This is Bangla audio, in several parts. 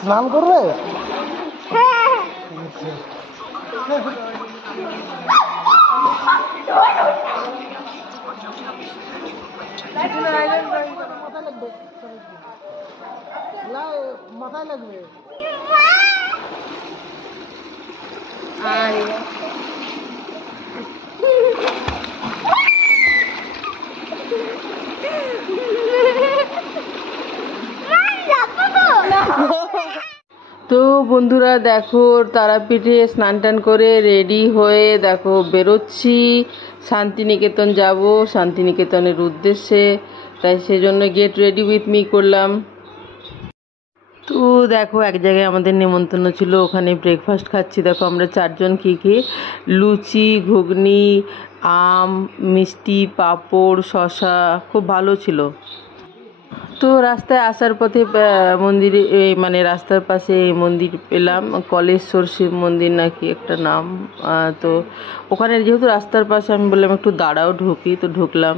স্নান করবে? মাথায় লাগবে। তো বন্ধুরা দেখো, তারাপীঠে স্নান টান করে রেডি হয়ে দেখো বেরোচ্ছি, শান্তিনিকেতন যাব, শান্তিনিকেতনের উদ্দেশ্যে। তাই সেজন্য গেট রেডি উইথ মি করলাম। তো দেখো এক জায়গায় আমাদের নেমন্তন্ন ছিল, ওখানে ব্রেকফাস্ট খাচ্ছি। দেখো আমরা চারজন কী লুচি, ঘুগনি, আম, মিষ্টি, পাঁপড়, শসা, খুব ভালো ছিল। তো রাস্তায় আসার পথে মন্দিরে মানে রাস্তার পাশে এই মন্দির পেলাম, কলেশ্বর শিব মন্দির নাকি একটা নাম। তো ওখানে যেহেতু রাস্তার পাশে, আমি বললাম একটু দাঁড়াও, ঢুকি। তো ঢুকলাম।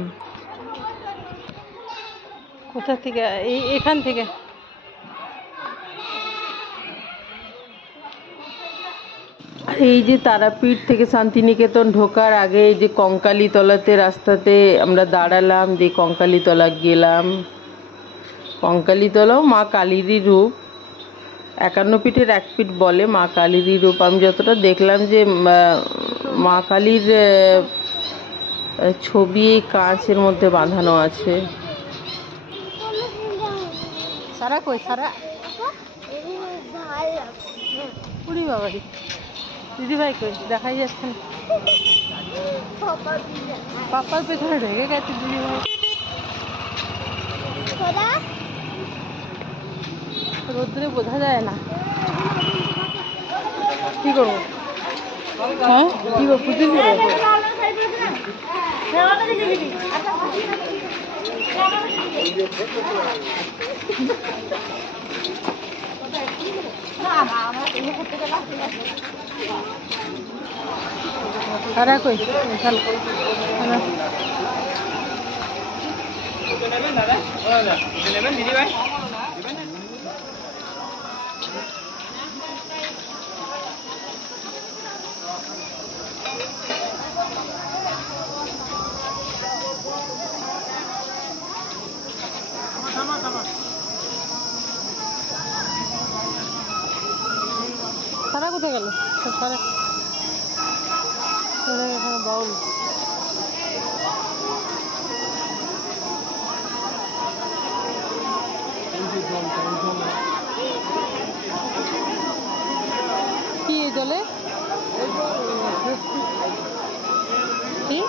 কোথা থেকে? এখান থেকে। এই যে তারাপীঠ থেকে শান্তিনিকেতন ঢোকার আগে এই যে কঙ্কালীতলাতে রাস্তাতে আমরা দাঁড়ালাম, দিয়ে কঙ্কালীতলা গেলাম। কঙ্কালীতলাও মা কালীরই রূপ, 51 পীঠের 1 পীঠ বলে মা কালীরই রূপ। আমি যতটা দেখলাম যে মা কালীর ছবি এই কাঁচের মধ্যে বাঁধানো আছে। সারা কই? সারা পুরি বাবারি দিদিভাই কই? দেখাই যাচ্ছে না। পাপার পেছনে ঢেকে গেছে দিদিভাই। রোদ্রে বোঝা যায় না। কি করবো? হ্যাঁ কি করবো? পুজো করবো। সারা কই? দিদিভাই সারা কোথায় গেল? সারা এখানে বাউল। কি জলে? কি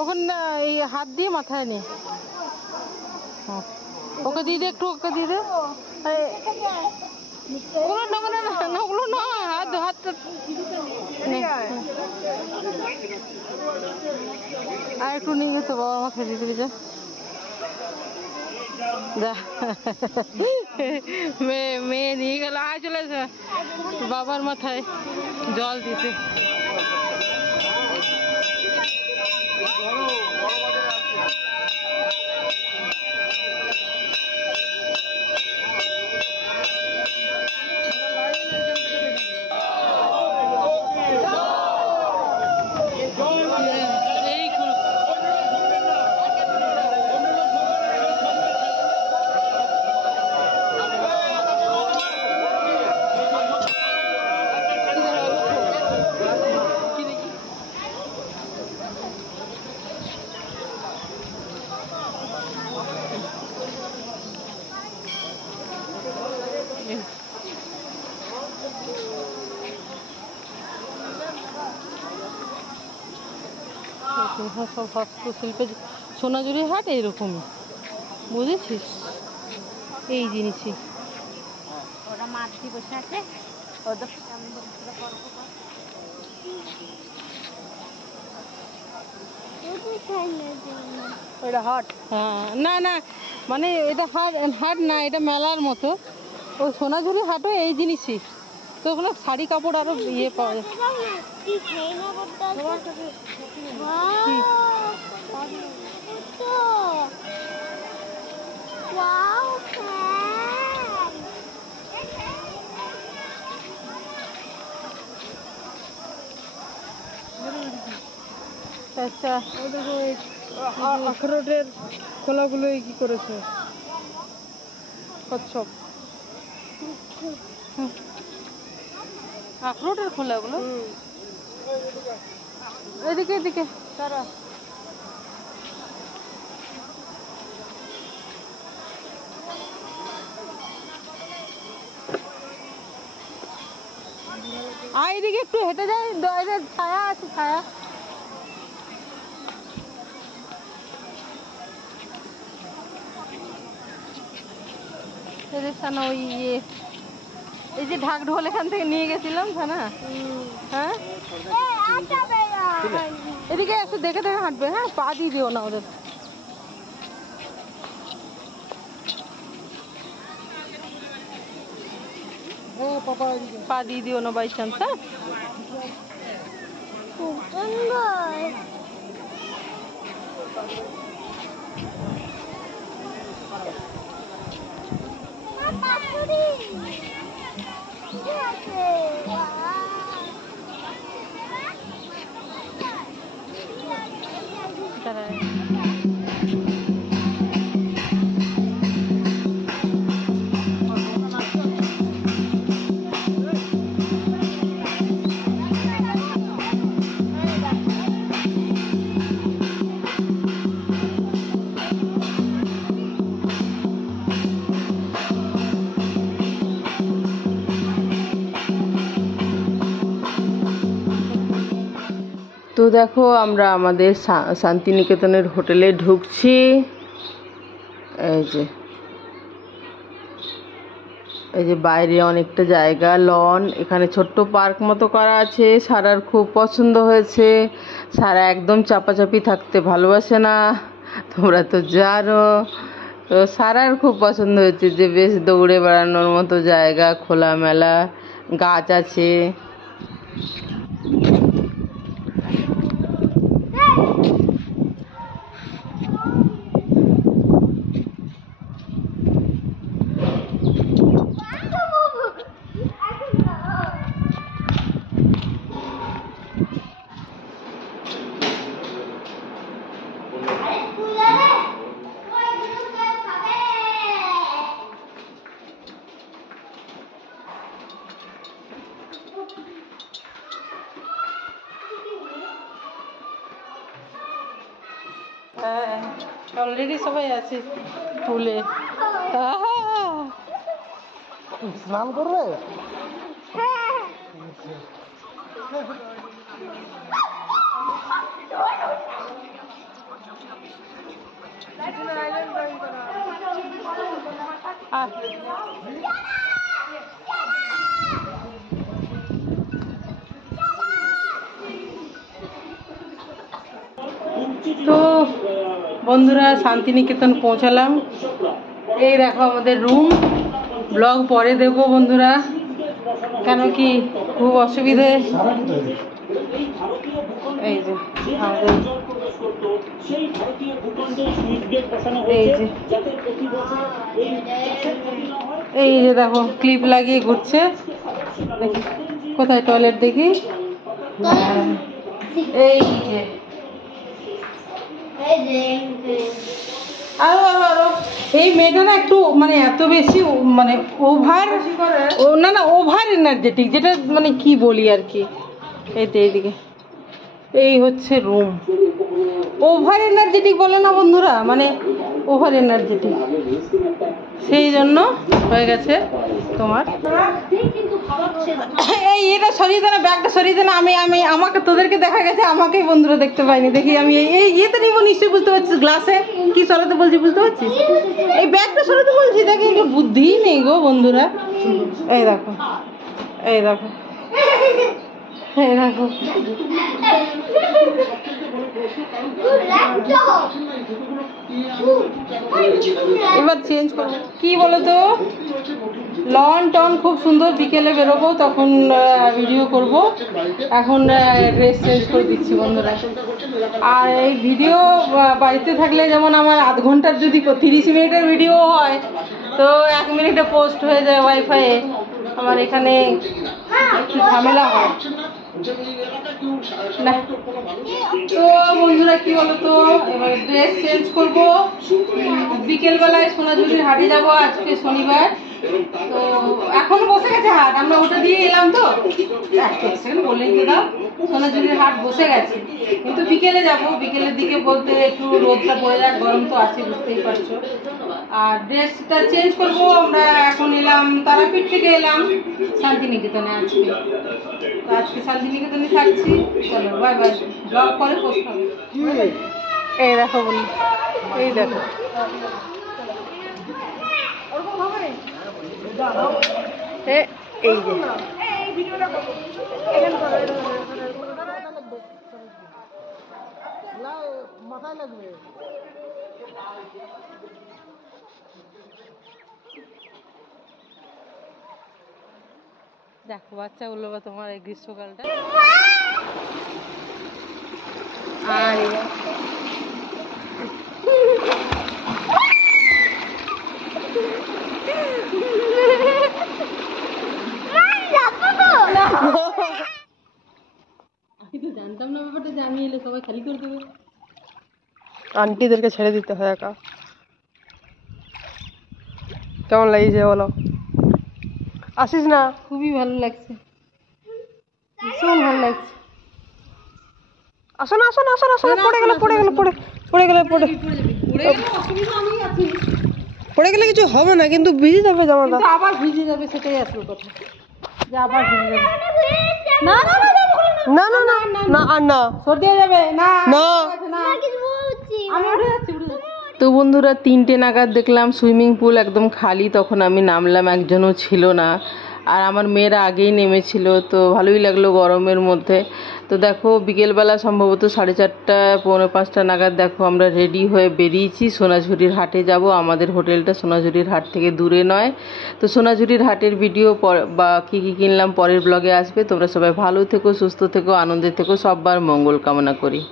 ওখানে এই হাত দিয়ে মাথায় নে। ওকে দিয়ে দে একটু, ওকে দিয়ে দে। ওগুলো নেবো না, ওগুলো না, হাত হাত আর একটু নিয়ে গেছে বাবার মাথায় দিয়ে দিবি। যা মেয়ে নিয়ে গেল। আয় চলে এসে বাবার মাথায় জল দিতে। সব হস্তশিল্পের সোনাঝুরি হাট এইরকমই, বুঝেছিস? এই জিনিসই ওরা মাছ দিয়ে বসে আছে ওদের ওটা হাট। হ্যাঁ না না মানে এটা হাট হাট না, এটা মেলার মতো। ওই সোনাঝুরি হাটে এই জিনিসই তো, ওখানে শাড়ি কাপড় আরো ইয়ে পাওয়া যায়। আচ্ছা আখরোটের খোলাগুলো কি করেছে কচ্ছপ, আখরোটের খোলাগুলো এদিকে এদিকে তারা এদিকে একটু হেঁটে যাই, ছায়া আছে ছায়া। ওই ইয়ে এই যে ঢাক ঢোল এখান থেকে নিয়ে গেছিলাম না, হ্যাঁ এদিকে একটু দেখে দেখে হাঁটবে, হ্যাঁ পা দিয়ে দিও না ওদের। পা দিয়ে দিও না বাই চান্স। তো দেখো আমরা আমাদের শান্তিনিকেতনের হোটেলে ঢুকছি। এই যে বাইরে অনেকটা জায়গা লন, এখানে ছোট্ট পার্ক মতো করা আছে। সারার খুব পছন্দ হয়েছে, সারা একদম চাপাচাপি থাকতে ভালোবাসে না, তোমরা তো জানো। তো সারার খুব পছন্দ হয়েছে যে বেশ দৌড়ে বেড়ানোর মতো জায়গা, খোলামেলা, গাছ আছে। অলরেডি সবাই আছে পুলে। স্নান করবে? তো বন্ধুরা শান্তিনিকেতন পৌঁছালাম। এই দেখো আমাদের রুম। ব্লগ পরে দেব বন্ধুরা, কেন কি খুব অসুবিধে। এই যে আমাদের এই যে দেখো ক্লিপ লাগিয়ে ঘুরছে। দেখি কোথায় টয়লেট, দেখি এই যে আরো আরো আরো। এই মেয়েটা না একটু মানে এত বেশি মানে ওভার, না না ওভার এনার্জেটিক, যেটা মানে কি বলি আর কি। এইদিকে এই হচ্ছে রুম। ওভার এনার্জেটিক বলে না বন্ধুরা, মানে ওভার এনার্জেটিক। সেই জন্য হয়ে গেছে তোমার। এই এটা সরিয়ে দে না, ব্যাগটা সরিয়ে দে না। আমি আমি আমাকে তোদেরকে দেখা গেছে, আমাকেই বন্ধুরা দেখতে পাইনি। দেখি আমি এই ইয়েতে নিব, নিশ্চয়ই বুঝতে পারছিস। গ্লাসে কি সরাতে বলছি বুঝতে পারছিস? এই ব্যাগটা সরাতে বলছি, দেখি একটু বুদ্ধি নেই গো বন্ধুরা। এই দেখো, এই দেখো, এই দেখো। এবার চেঞ্জ করবো কি বলতো, লন টন খুব সুন্দর, বিকেলে বেরোবো তখন ভিডিও করব। এখন ড্রেস চেঞ্জ করে দিচ্ছি বন্ধুরা। আর এই ভিডিও বাড়িতে থাকলে যেমন আমার আধ ঘন্টার যদি 30 মিনিটের ভিডিও হয় তো 1 মিনিটে পোস্ট হয়ে যায় ওয়াইফাইয়ে। আমার এখানে একটু ঝামেলা হয় না। তো বন্ধুরা কি বলতো, এবার ড্রেস চেঞ্জ করবো। বিকেলবেলায় সোনাঝুরির হাটে যাব, আজকে শনিবার। তো এখন বসে গেছে হাট, আমরা ওটা দিয়ে এলাম। তো এক সেকেন্ড বলেই তো দাও, সোনাঝুরির হাট বসে গেছে, কিন্তু বিকেলে যাব। বিকেলের দিকে বলতে একটু রোদটা পড়ে যাক, গরম তো আছে বুঝতেই পারছো। আর ড্রেসটা চেঞ্জ করবো। আমরা এখন এলাম তারাপীঠ থেকে, এলাম শান্তিনিকেতনে আজকে। তো আজকে শান্তিনিকেতনে থাকছি। চলো বাই বাই, ব্লগ পরে পোস্ট হবে। এই দেখো বলি, এই দেখো, এই যে মাথায় লাগবে। দেখো বাচ্চা বললো বা তোমার এই গ্রীষ্মকালটা। আর আমি তো জানতাম না ব্যাপারটা যে আমি এলে সবাই খালি করে দেবে। আন্টিদেরকে ছেড়ে দিতে হয় একা। কেমন লাগছে বলো? আসিস না? খুবই ভালো লাগছে, ভীষণ ভালো লাগছে। আসো না, আসো না, আসো না, আসো না। পড়ে গেলে পড়ে গেলে কিছু হবে না, কিন্তু ভিজে যাবে জামাটা। কিন্তু আবার ভিজে যাবে, সেটাই আসল কথা, যে আবার ভিজে যাবে। না না না না না না না, আর না, সর্দি হয়ে যাবে। না না, আমি উঠে যাচ্ছি। তো বন্ধুরা 3টে নাগাদ দেখলাম সুইমিং পুল একদম খালি। তখন আমি নামলাম, একজনও ছিল না। আর আমার মেয়েরা আগেই নেমেছিল, তো ভালোই লাগলো গরমের মধ্যে। তো দেখো বিকেলবেলা সম্ভবত 4:30 পৌনে 5টা নাগাদ দেখো আমরা রেডি হয়ে বেরিয়েছি। সোনাঝুরির হাটে যাব। আমাদের হোটেলটা সোনাঝুরির হাট থেকে দূরে নয়। তো সোনাঝুরির হাটের ভিডিও বা কী কী কিনলাম পরের ব্লগে আসবে। তোমরা সবাই ভালো থেকো, সুস্থ থেকো, আনন্দে থেকো, সবার মঙ্গল কামনা করি।